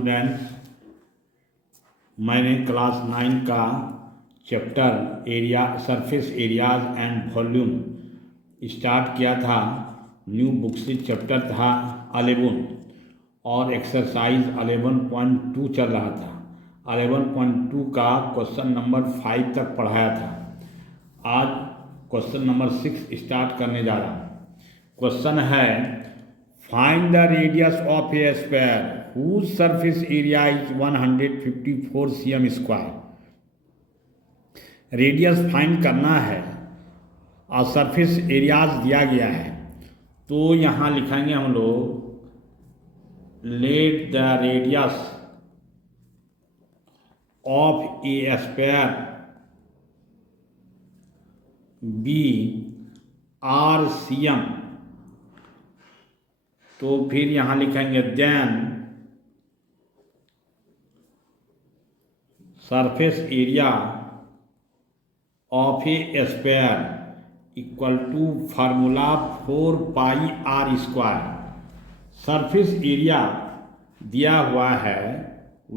Students, मैंने class 9 का chapter area surface areas and volume start किया था। न्यू बुक से चैप्टर था 11 और एक्सरसाइज 11.2 चल रहा था। 11.2 का क्वेश्चन नंबर 5 तक पढ़ाया था। आज क्वेश्चन नंबर 6 स्टार्ट करने जा रहा हूँ। क्वेश्चन है, find the radius of a sphere whose surface area is 154 cm square. Radius find करना है और सरफेस एरियाज दिया गया है, तो यहाँ लिखेंगे हम लोग, let the radius of a sphere be r c m. तो फिर यहाँ लिखेंगे then surface area of a sphere equal to formula 4 pi r square. Surface area दिया हुआ है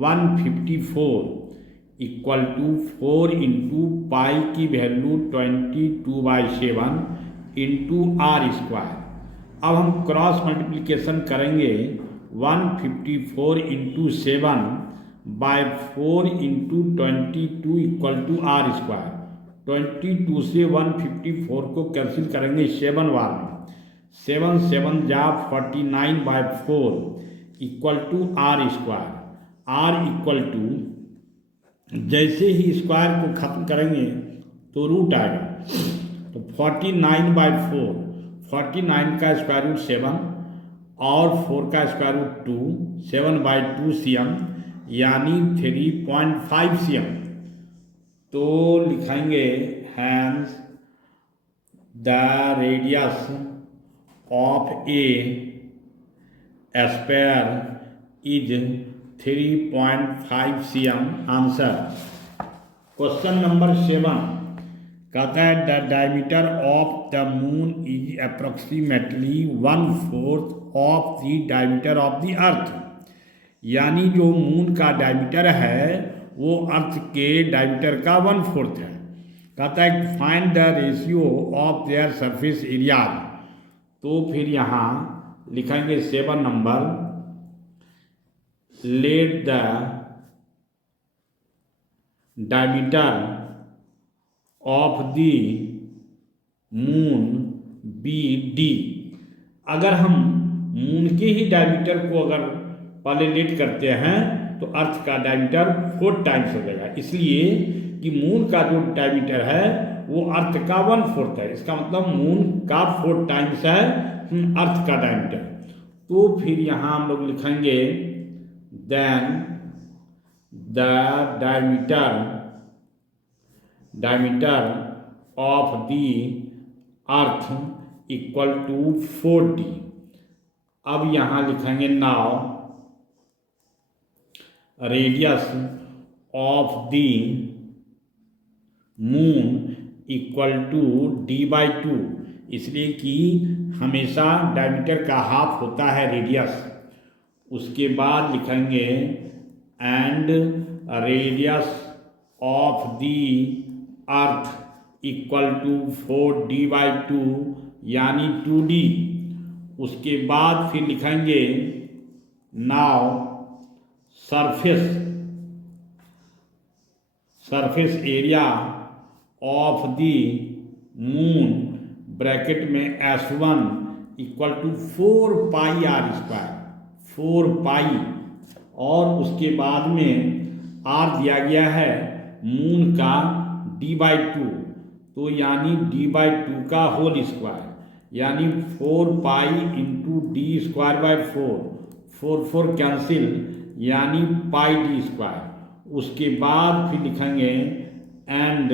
154 इक्वल टू 4 इंटू पाई की वैल्यू 22/7 इंटू आर स्क्वायर। अब हम क्रॉस मल्टीप्लिकेशन करेंगे 154 into 7 by 4 into 22 equal to r square. 22 से 154 को cancel करेंगे 7 बार में। 7 7 जा 49/4 equal to r square. R equal to, जैसे ही स्क्वायर को खत्म करेंगे तो रूट आएगा। तो 49/4, 49 का स्क्वायर रूट 7 और 4 का स्क्वायर रूट 2, 7/2 cm यानी 3.5 cm। तो लिखेंगे hence the radius of a sphere is 3.5 cm। Answer question number 7 कहता है the diameter of the moon is approximately 1/4 of the diameter of the earth. यानी जो मून का डायमीटर है वो अर्थ के डायमीटर का 1/4 है। कहता है find the ratio of their surface area. तो फिर यहाँ लिखेंगे 7 number, let the diameter of the moon be d. अगर हम मून के ही डायमीटर को अगर पहले लेट करते हैं तो अर्थ का डायमीटर 4 टाइम्स हो जाएगा, इसलिए कि मून का जो डायमीटर है वो अर्थ का 1/4 है। इसका मतलब मून का 4 टाइम्स है अर्थ का डायमीटर। तो फिर यहाँ हम लोग लिखेंगे then the diameter of the earth equal to 40। अब यहाँ लिखेंगे now radius of the moon equal to d/2, इसलिए कि हमेशा डायमीटर का हाफ होता है रेडियस। उसके बाद लिखेंगे and radius of the earth equal to 4d/2 यानी 2d। उसके बाद फिर लिखेंगे now surface area of the moon bracket में S1 equal to 4 pi r square, 4 pi. और उसके बाद में आर दिया गया है मून का d/2, तो यानी d/2 का होल स्क्वायर यानी 4 पाई इंटू d²/4, 4 4 कैंसिल यानी पाई d²। उसके बाद फिर लिखेंगे and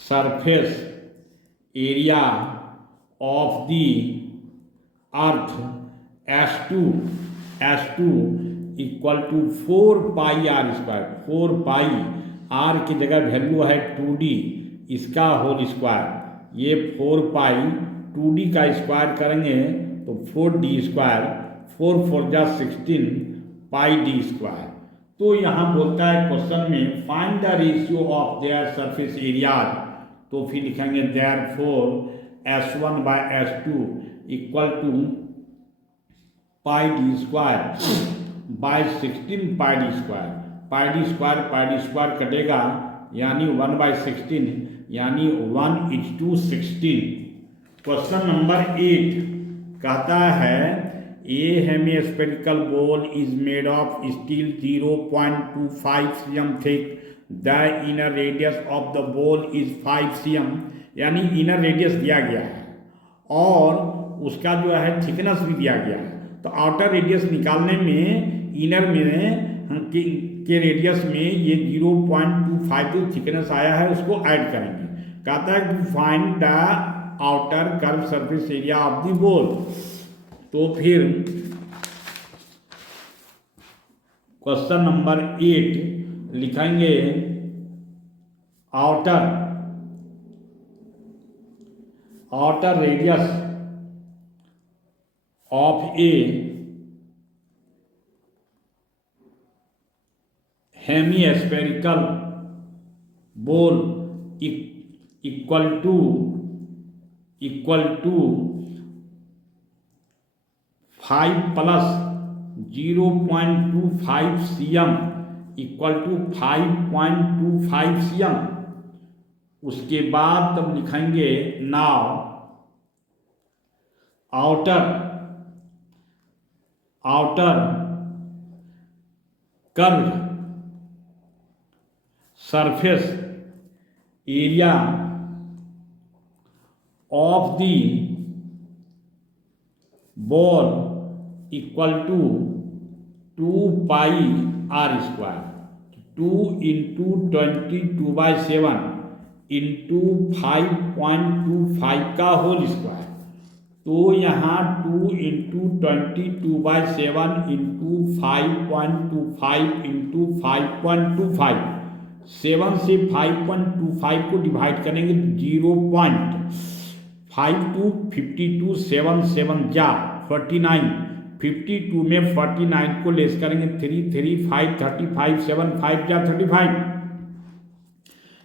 surface area of the earth S2 equal to 4 pi r square. 4 pi r की जगह वैल्यू है 2d, इसका होल स्क्वायर। ये 4 पाई 2d का स्क्वायर करेंगे तो 4d², 4 4 जा 16 पाई डी स्क्वायर। तो यहाँ बोलता है क्वेश्चन में find the ratio of their surface areas, तो फिर लिखेंगे therefore S1/S2 equal to pi d square by 16 pi d square. Pi d square कटेगा यानी 1/16 यानी 1:16। क्वेश्चन नंबर 8 कहता है a hemispherical ball is made of steel 0.25 cm thick, the inner radius of the ball is 5 cm, यानी inner radius दिया गया है और उसका जो है थिकनेस भी दिया गया है। तो आउटर रेडियस निकालने में इनर में के रेडियस में ये 0.25 जो थिकनेस आया है उसको ऐड करेंगे। कहता है कि find the outer curve surface area of the ball. तो फिर क्वेश्चन नंबर 8 लिखेंगे outer radius of a hemispherical ball equal to 5 plus 0.25 cm equal to 5.25 cm। उसके बाद तब लिखेंगे now outer curve surface area of the ball equal to 2 pi r square. 2 × 22/7 into 5.25 का whole square. तो यहाँ 2 × 22/7 into 5.25 into 5.25, 7 से 5.25 को divide करेंगे 0.52 52 7 7 जा 49, 52 में 49 को लेस करेंगे 3 3 5 35 7 5 जा 35।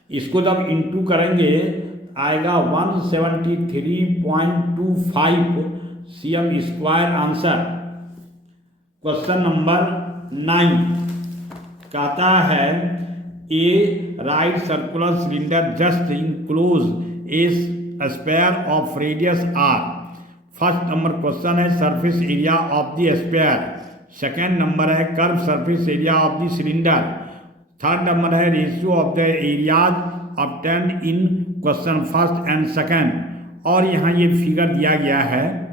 इसको जब इंटू करेंगे आएगा 173.25 cm square answer. Question number 9 कहता है a right circular cylinder just enclose a square of radius R. First number question है surface area of the square. Second number है curve surface area of the cylinder. Third number है ratio of the areas obtained in question first and second. और यहाँ ये figure दिया गया है,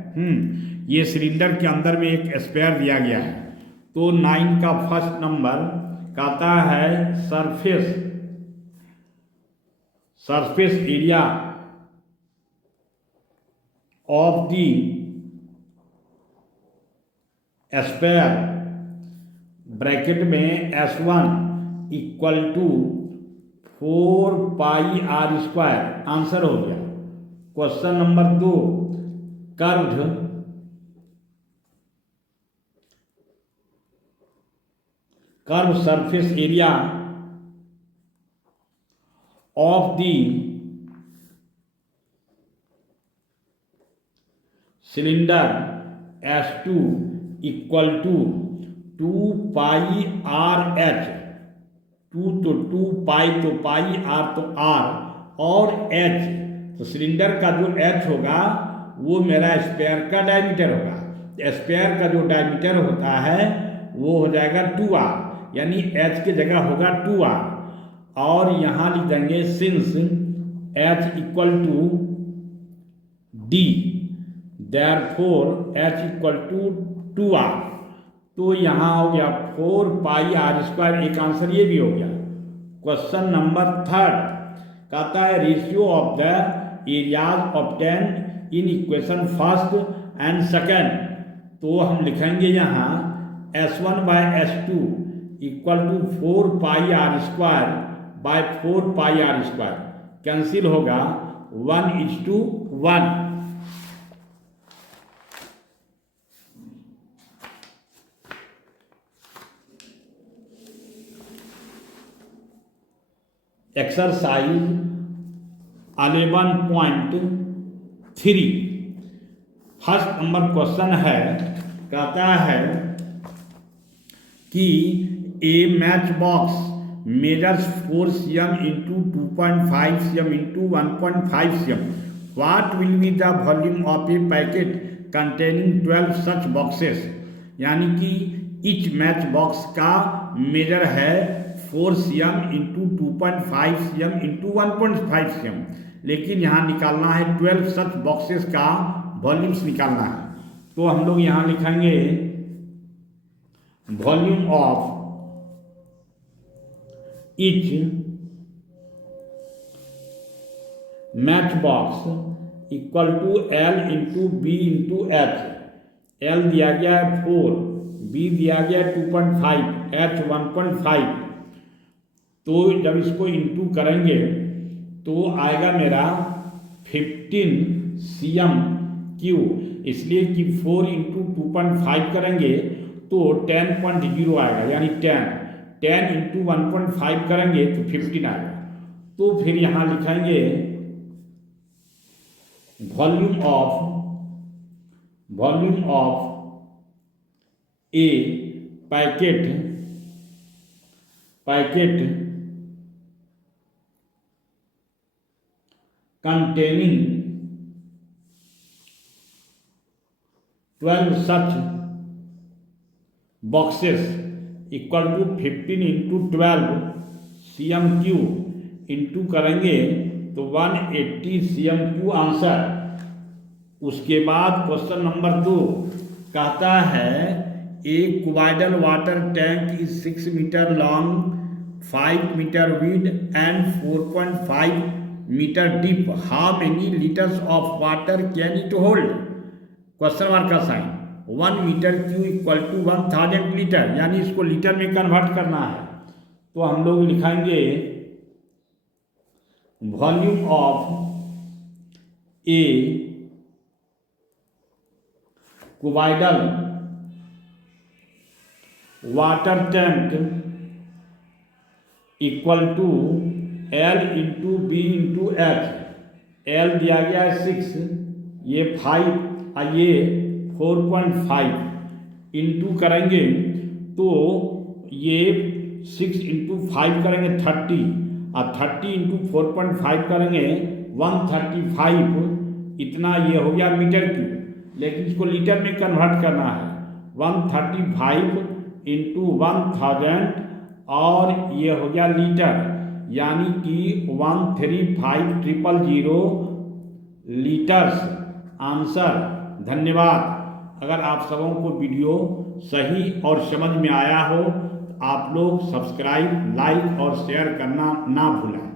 ये सिलेंडर के अंदर में एक स्क्वायर दिया गया है। तो 9 का फर्स्ट नंबर कहता है surface area of the square bracket में S1 equal to 4 pi r square. Answer हो गया। Question number 2 curve surface area of the cylinder S2 equal to 2 pi r h. 2 तो 2 पाई तो पाई आर तो r और h, तो cylinder का जो एच होगा वो मेरा स्क्वायर का डायमीटर होगा। स्क्वायर का जो डायमीटर होता है वो हो जाएगा 2r, यानी एच की जगह होगा 2r। और यहाँ लिख देंगे since h equal to d therefore h equal to 2r। तो यहाँ हो गया 4 पाई आर स्क्वायर। एक आंसर ये भी हो गया। क्वेश्चन नंबर 3 कहता है ratio of the areas obtained in equation first and second. तो हम लिखेंगे यहाँ S1/S2 equal to 4 pi r square by 4 pi r square. Cancel होगा 1:1। एक्सरसाइज 11.3 फर्स्ट नंबर क्वेश्चन है, कहता है कि a match box measures 4 cm into 2.5 cm into 1.5 cm. What will be the volume of a packet containing 12 such boxes? यानी कि each match box का major है 4 cm into 2.5 cm into 1.5 cm, लेकिन यहाँ निकालना है 12 सच बॉक्सेस का वॉल्यूम्स निकालना है. तो हम लोग यहाँ लिखेंगे volume of each match box equal to L into b into h. L दिया गया है 4, B दिया गया है 2.5, H 1.5. तो जब इसको इंटू करेंगे तो आएगा मेरा 15 cm क्यू, इसलिए कि 4 इंटू 2.5 करेंगे तो 10.0 आएगा, यानी 10 इंटू 1.5 करेंगे तो 15 आएगा. तो फिर यहाँ लिखेंगे volume of a packet containing 12 such boxes equal to 15 into 12 cm cube into करेंगे तो 180 cm क्यू आंसर. उसके बाद क्वेश्चन नंबर 2 कहता है a cuboidal water tank is 6 metre long, 5 metre wide and 4.5 metre deep. How many litres of water can it hold? Question mark का sign. 1 metre cube equal to 1000 litre, यानी इसको litre में convert करना है. तो हम लोग लिखेंगे volume of a cuboidal water tank equal to L into b into h. L दिया गया है 6, ये 5 और ये 4.5 इंटू करेंगे तो ये 6 इंटू 5 करेंगे 30 और 30 इंटू 4.5 करेंगे 135. इतना ये हो गया मीटर क्यूब, लेकिन इसको लीटर में कन्वर्ट करना है. 135 इंटू 1000 और ये हो गया लीटर, यानी कि 135,000 लीटर्स आंसर. धन्यवाद. अगर आप सबों को वीडियो सही और समझ में आया हो तो आप लोग सब्सक्राइब, लाइक और शेयर करना ना भूलें.